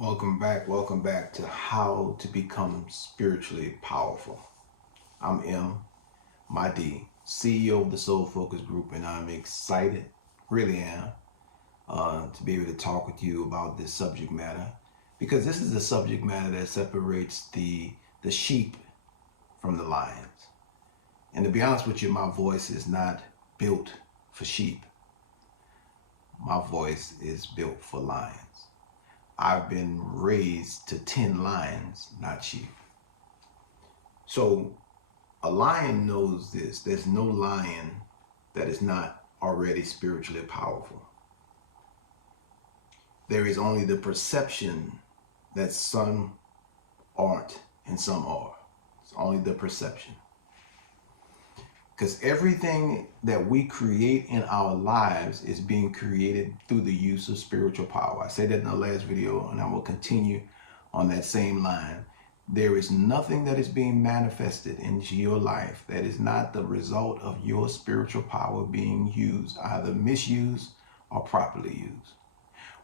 Welcome back to how to become spiritually powerful. I'm Mahdi, CEO of the Soul Focus Group, and I'm excited, really am, to be able to talk with you about this subject matter because this is the subject matter that separates the sheep from the lions. And to be honest with you, my voice is not built for sheep. My voice is built for lions. I've been raised to tend lions, not sheep. So a lion knows this. There's no lion that is not already spiritually powerful. There is only the perception that some aren't and some are. It's only the perception. Because everything that we create in our lives is being created through the use of spiritual power. I said that in the last video, and I will continue on that same line. There is nothing that is being manifested into your life that is not the result of your spiritual power being used, either misused or properly used.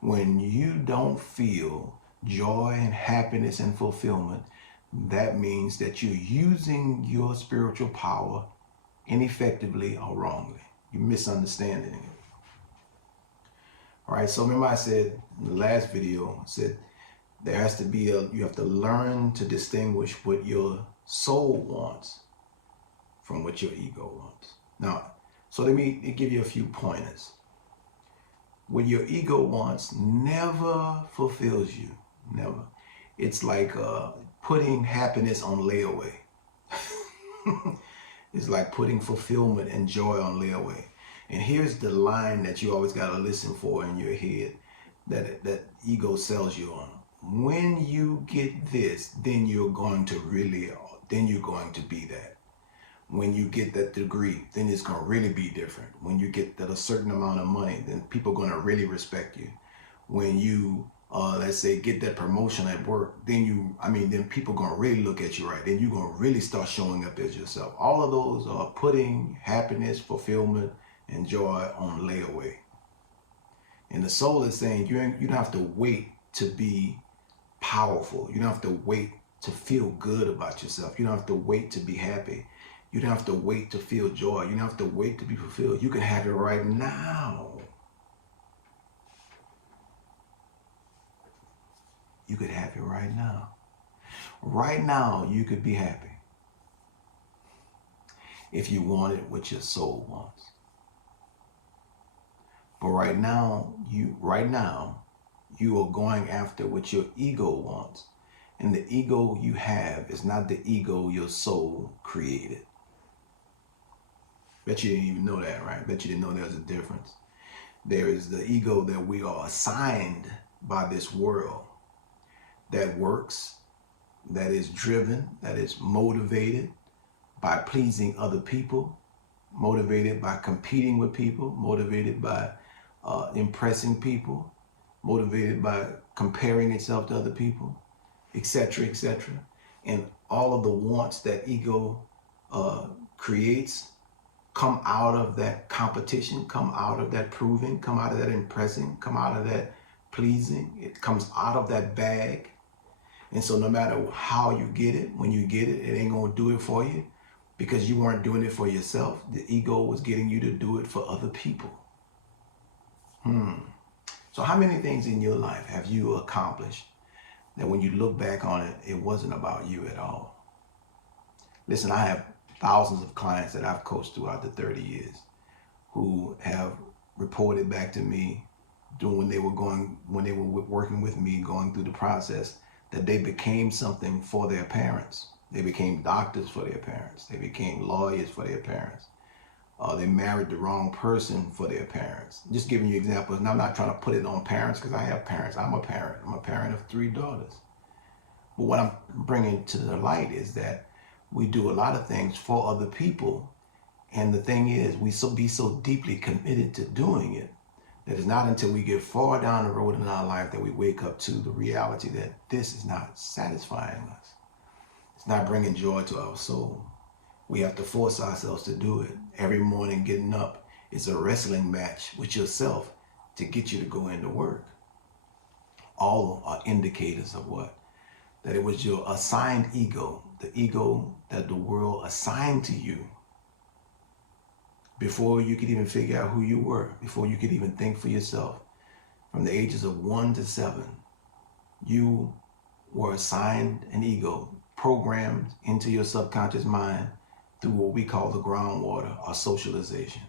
When you don't feel joy and happiness and fulfillment, that means that you're using your spiritual power ineffectively or wrongly. You're misunderstanding it. All right, so remember I said in the last video, I said there has to be you have to learn to distinguish what your soul wants from what your ego wants. Now, so let me give you a few pointers. What your ego wants never fulfills you, never. It's like putting happiness on layaway. It's like putting fulfillment and joy on layaway. And here's the line that you always got to listen for in your head that ego sells you on. When you get this, then you're going to be that. When you get that degree, then it's going to really be different. When you get that a certain amount of money, then people are going to really respect you. When you let's say get that promotion at work, then people gonna really look at you right. Then you're gonna really start showing up as yourself. All of those are putting happiness, fulfillment, and joy on layaway. And the soul is saying you don't have to wait to be powerful. You don't have to wait to feel good about yourself. You don't have to wait to be happy. You don't have to wait to feel joy. You don't have to wait to be fulfilled. You can have it right now. You could have it right now. Right now, you could be happy if you wanted what your soul wants. But right now, you are going after what your ego wants. And the ego you have is not the ego your soul created. Bet you didn't even know that, right? Bet you didn't know there's a difference. There is the ego that we are assigned by this world, that works, that is driven, that is motivated by pleasing other people, motivated by competing with people, motivated by impressing people, motivated by comparing itself to other people, etc., etc. And all of the wants that ego creates come out of that competition, come out of that proving, come out of that impressing, come out of that pleasing. It comes out of that bag. And so no matter how you get it, when you get it, it ain't going to do it for you because you weren't doing it for yourself. The ego was getting you to do it for other people. So how many things in your life have you accomplished that when you look back on it, it wasn't about you at all? Listen, I have thousands of clients that I've coached throughout the 30 years who have reported back to me when they were working with me, going through the process, that they became something for their parents. They became doctors for their parents. They became lawyers for their parents. They married the wrong person for their parents. Just giving you examples. And I'm not trying to put it on parents because I have parents. I'm a parent. I'm a parent of 3 daughters. But what I'm bringing to the light is that we do a lot of things for other people. And the thing is, we be so deeply committed to doing it that it's not until we get far down the road in our life that we wake up to the reality that this is not satisfying us. It's not bringing joy to our soul. We have to force ourselves to do it. Every morning getting up is a wrestling match with yourself to get you to go into work. all are indicators of what? That it was your assigned ego, the ego that the world assigned to you before you could even figure out who you were, before you could even think for yourself. From the ages of 1 to 7, you were assigned an ego, programmed into your subconscious mind through what we call the groundwater or socialization.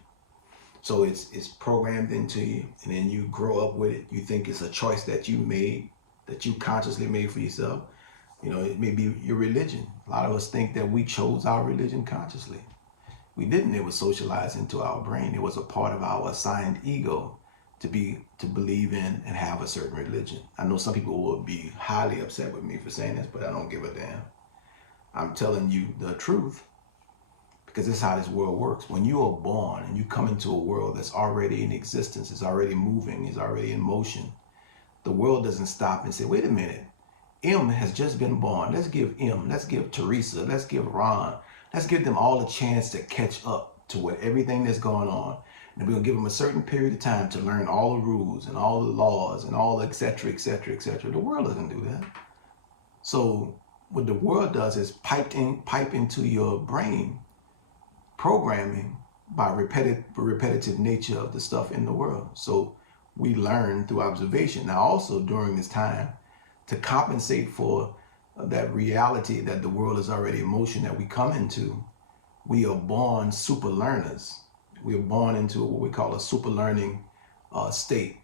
So it's programmed into you, and then you grow up with it. You think it's a choice that you made, that you consciously made for yourself. You know, it may be your religion. A lot of us think that we chose our religion consciously. We didn't. It was socialized into our brain. It was a part of our assigned ego to believe in and have a certain religion. I know some people will be highly upset with me for saying this, but I don't give a damn. I'm telling you the truth, because this is how this world works. When you are born and you come into a world that's already in existence, it's already moving, it's already in motion, the world doesn't stop and say, wait a minute, M has just been born. Let's give M, let's give Teresa, let's give Ron, let's give them all a chance to catch up to what everything that's going on. And we're going to give them a certain period of time to learn all the rules and all the laws and all the et cetera, et cetera, et cetera. The world doesn't do that. So what the world does is pipe into your brain programming by repetitive nature of the stuff in the world. So we learn through observation. Now also during this time, to compensate for that reality that the world is already in motion that we come into, we are born super learners. We are born into what we call a super learning state,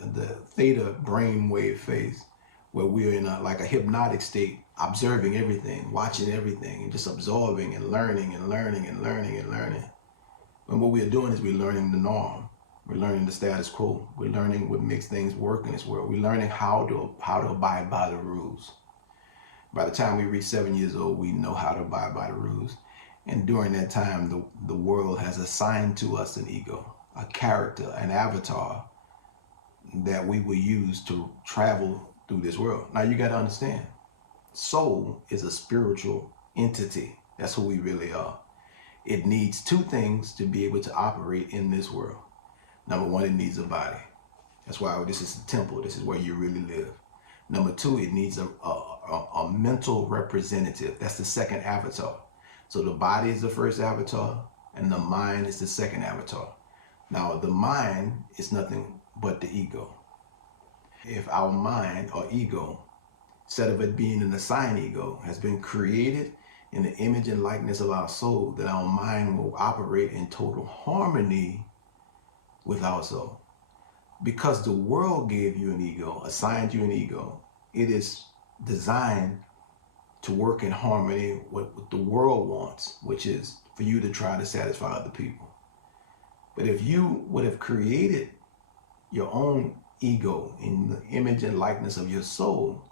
the theta brainwave phase, where we're in like a hypnotic state, observing everything, watching everything, and just absorbing and learning and learning and learning and learning. And what we're doing is we're learning the norm. We're learning the status quo. We're learning what makes things work in this world. We're learning how to abide by the rules. By the time we reach 7 years old, we know how to abide by the rules. And during that time, the world has assigned to us an ego, a character, an avatar that we will use to travel through this world. Now you got to understand, soul is a spiritual entity. That's who we really are. It needs two things to be able to operate in this world. Number one, it needs a body. That's why this is the temple. This is where you really live. Number two, it needs a mental representative. That's the second avatar. So the body is the first avatar, and the mind is the second avatar. Now, the mind is nothing but the ego. If our mind or ego, instead of it being an assigned ego, has been created in the image and likeness of our soul, then our mind will operate in total harmony with our soul. Because the world gave you an ego, assigned you an ego, it is designed to work in harmony with what the world wants, which is for you to try to satisfy other people. But if you would have created your own ego in the image and likeness of your soul,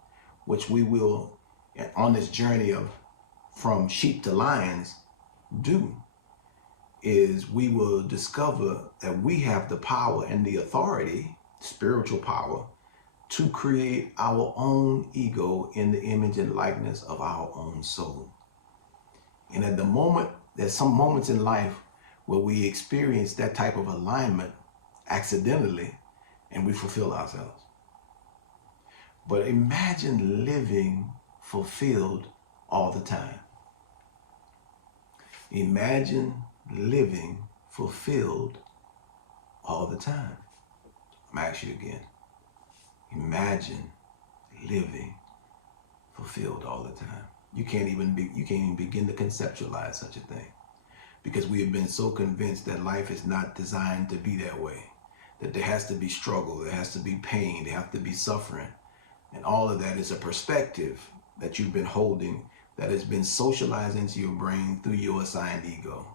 which we will, on this journey of from sheep to lions, do, is we will discover that we have the power and the authority, spiritual power, to create our own ego in the image and likeness of our own soul. And at the moment, there's some moments in life where we experience that type of alignment accidentally and we fulfill ourselves. But imagine living fulfilled all the time. Imagine living fulfilled all the time. I'm gonna ask you again. Imagine living fulfilled all the time. You can't even begin to conceptualize such a thing, because we have been so convinced that life is not designed to be that way, that there has to be struggle, there has to be pain, there have to be suffering. And all of that is a perspective that you've been holding that has been socialized into your brain through your assigned ego.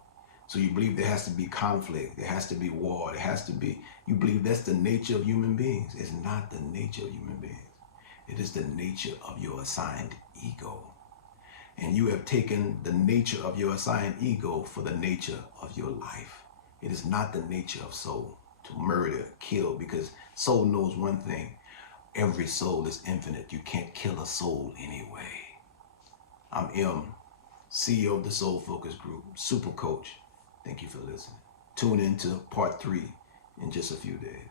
So you believe there has to be conflict, there has to be war, there has to be, you believe that's the nature of human beings. It's not the nature of human beings. It is the nature of your assigned ego. And you have taken the nature of your assigned ego for the nature of your life. It is not the nature of soul to murder, kill, because soul knows one thing. Every soul is infinite. You can't kill a soul anyway. I'm M, CEO of the Soul Focus Group, super coach. Thank you for listening. Tune into part 3 in just a few days.